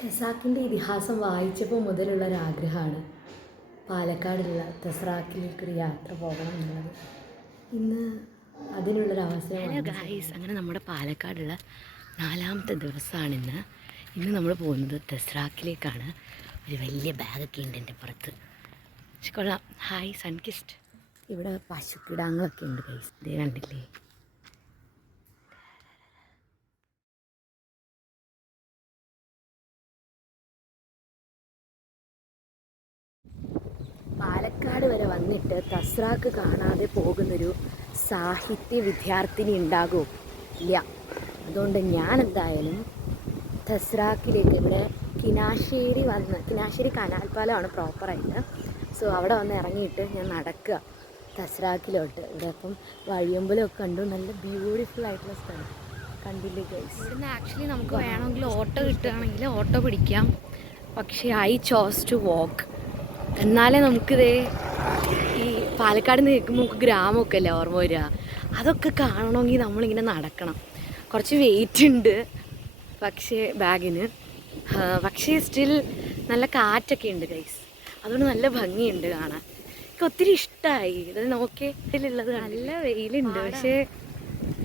ഖസാക്കിൻ്റെ ഇതിഹാസം വായിച്ചപ്പോൾ മുതലുള്ളൊരാഗ്രഹമാണ് പാലക്കാടുള്ള തെസ്രാക്കിലേക്കൊരു യാത്ര പോകണം എന്നുള്ളത്. ഇന്ന് അതിനുള്ളൊരവസരം. ഹലോ ഗായ്സ്, അങ്ങനെ നമ്മുടെ പാലക്കാടുള്ള 4ാമത്തെ ദിവസമാണിന്ന്. ഇന്ന് നമ്മൾ പോകുന്നത് തെസ്രാക്കിലേക്കാണ്. ഒരു വലിയ ബാഗൊക്കെ ഉണ്ട് എൻ്റെ പുറത്ത്. കൊള്ളാം. Hi sun-kissed. ഇവിടെ പശുക്കിടാങ്ങളൊക്കെ ഉണ്ട് ഗൈസ്, ഇതേ കണ്ടില്ലേ. പാലക്കാട് വരെ വന്നിട്ട് തസ്രാക്ക് കാണാതെ പോകുന്നൊരു സാഹിത്യ വിദ്യാർത്ഥിനി ഉണ്ടാകുമോ? ഇല്ല. അതുകൊണ്ട് ഞാൻ എന്തായാലും തസ്രാക്കിലേക്ക്, ഇവിടെ കിനാശ്ശേരി കനാൽപ്പാലമാണ് പ്രോപ്പറായിട്ട്. സോ അവിടെ വന്ന് ഇറങ്ങിയിട്ട് ഞാൻ നടക്കുക തസ്രാക്കിലോട്ട്. ഇവിടെ അപ്പം വഴിയമ്പലമൊക്കെ കണ്ടു, നല്ല ബ്യൂട്ടിഫുൾ ആയിട്ടുള്ള സ്ഥലം. കണ്ടില്ലേ ഗൈസ്? ഇവിടുന്ന് ആക്ച്വലി നമുക്ക് വേണമെങ്കിൽ ഓട്ടോ കിട്ടുകയാണെങ്കിൽ ഓട്ടോ പിടിക്കാം. പക്ഷേ ഐ ചോസ് ടു വാക്ക്. എന്നാലേ നമുക്കിതേ ഈ പാലക്കാട് നിന്ന് കേൾക്കുമ്പോൾ നമുക്ക് ഗ്രാമമൊക്കെ അല്ലേ ഓർമ്മ വരിക. അതൊക്കെ കാണണമെങ്കിൽ നമ്മളിങ്ങനെ നടക്കണം. കുറച്ച് വെയിറ്റ് ഉണ്ട് പക്ഷേ ബാഗിന്, പക്ഷേ സ്റ്റിൽ നല്ല കാറ്റൊക്കെ ഉണ്ട് ഗൈസ്. അതുകൊണ്ട് നല്ല ഭംഗിയുണ്ട് കാണാൻ. എനിക്ക് ഒത്തിരി ഇഷ്ടമായി ഇത്. നോക്കി ഇതിലുള്ളത് നല്ല വെയിലുണ്ട്, പക്ഷേ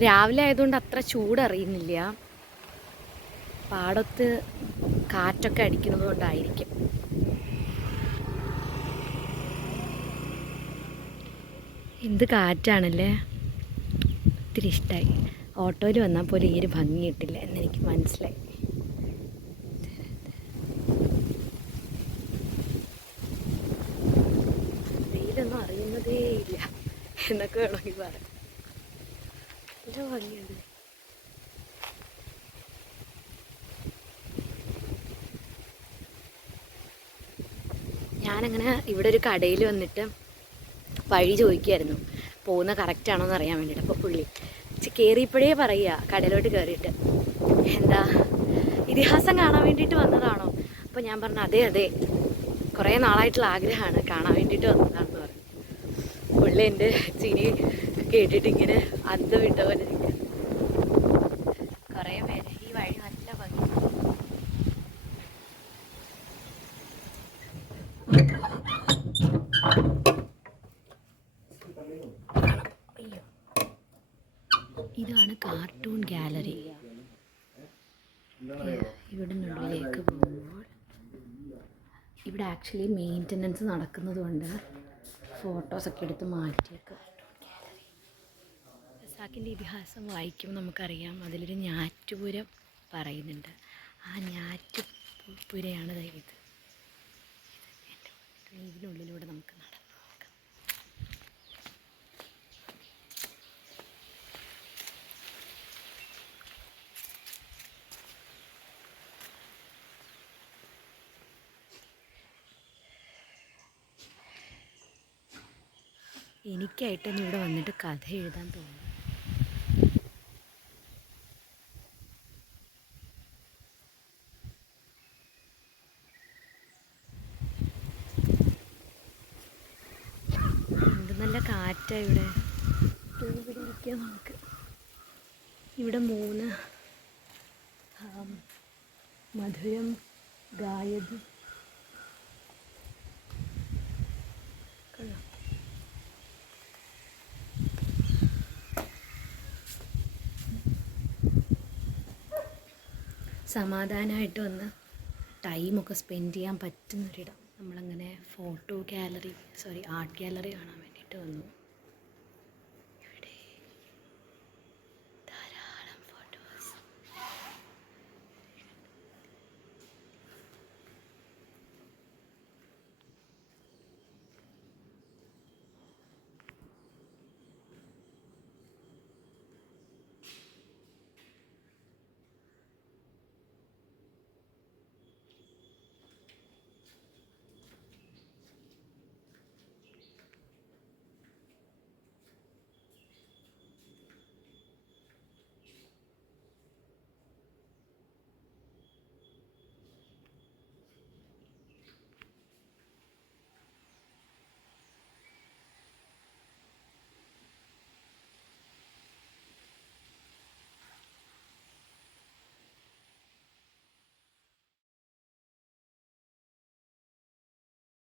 രാവിലെ ആയതുകൊണ്ട് അത്ര ചൂടറിയുന്നില്ല. പാടത്ത് കാറ്റൊക്കെ അടിക്കുന്നത് കൊണ്ടായിരിക്കും. എന്ത് കാറ്റാണല്ലേ, ഒത്തിരി ഇഷ്ടമായി. ഓട്ടോയിൽ വന്നാൽ പോലും ഈ ഒരു ഭംഗി കിട്ടില്ല എന്നെനിക്ക് മനസ്സിലായി. വെയിലൊന്നും അറിയുന്നതേ ഇല്ല എന്നൊക്കെ വേണമെങ്കിൽ പറയാം. നല്ല ഭംഗിയുണ്ട്. ഞാനങ്ങനെ ഇവിടെ ഒരു കടയിൽ വന്നിട്ട് വഴി ചോദിക്കുമായിരുന്നു, പോകുന്ന കറക്റ്റാണോ എന്ന് അറിയാൻ വേണ്ടിയിട്ട്. അപ്പോൾ പുള്ളി കയറിയപ്പോഴേ പറയുക, കടയിലോട്ട് കയറിയിട്ട്, എന്താ ഇതിഹാസം കാണാൻ വേണ്ടിയിട്ട് വന്നതാണോ? അപ്പോൾ ഞാൻ പറഞ്ഞു അതെ, കുറേ നാളായിട്ടുള്ള ആഗ്രഹമാണ്, കാണാൻ വേണ്ടിയിട്ട് വന്നതാണെന്ന് പറഞ്ഞു. പുള്ളി എൻ്റെ ചിരി കേട്ടിട്ട് ഇങ്ങനെ അന്തം വിട്ട പോലെ നിൽക്കുക. കുറേ പേര് ഈ വഴി നല്ല ഭംഗി. ഇതാണ് കാർട്ടൂൺ ഗാലറി. ഇവിടെ നിന്നുള്ളിലേക്ക് പോകുമ്പോൾ ഇവിടെ ആക്ച്വലി മെയിൻ്റനൻസ് നടക്കുന്നത് കൊണ്ട് ഫോട്ടോസൊക്കെ എടുത്ത് മാറ്റിയേക്കുക. Cartoon gallery. ഖസാക്കിൻ്റെ ഇതിഹാസം വായിക്കുമ്പോൾ നമുക്കറിയാം അതിലൊരു ഞാറ്റുപുര പറയുന്നുണ്ട്. ആ ഞാറ്റുപുരയാണ് ഇത്. ഇതിനുള്ളിലൂടെ നമുക്ക് നടന്നു. എനിക്കായിട്ട് തന്നെ ഇവിടെ വന്നിട്ട് കഥ എഴുതാൻ തോന്നുന്നു. എന്ത് നല്ല കാറ്റാണ് ഇവിടെ. ഇവിടെ ഇരിക്കാം നമുക്ക്. ഇവിടെ 3 മധുരം ഗായതി കൊള്ളാം. സമാധാനമായിട്ട് വന്ന് ടൈമൊക്കെ സ്പെൻഡ് ചെയ്യാൻ പറ്റുന്നൊരിടം. നമ്മളങ്ങനെ ആർട്ട് ഗാലറി കാണാൻ വേണ്ടിയിട്ട് വന്നു.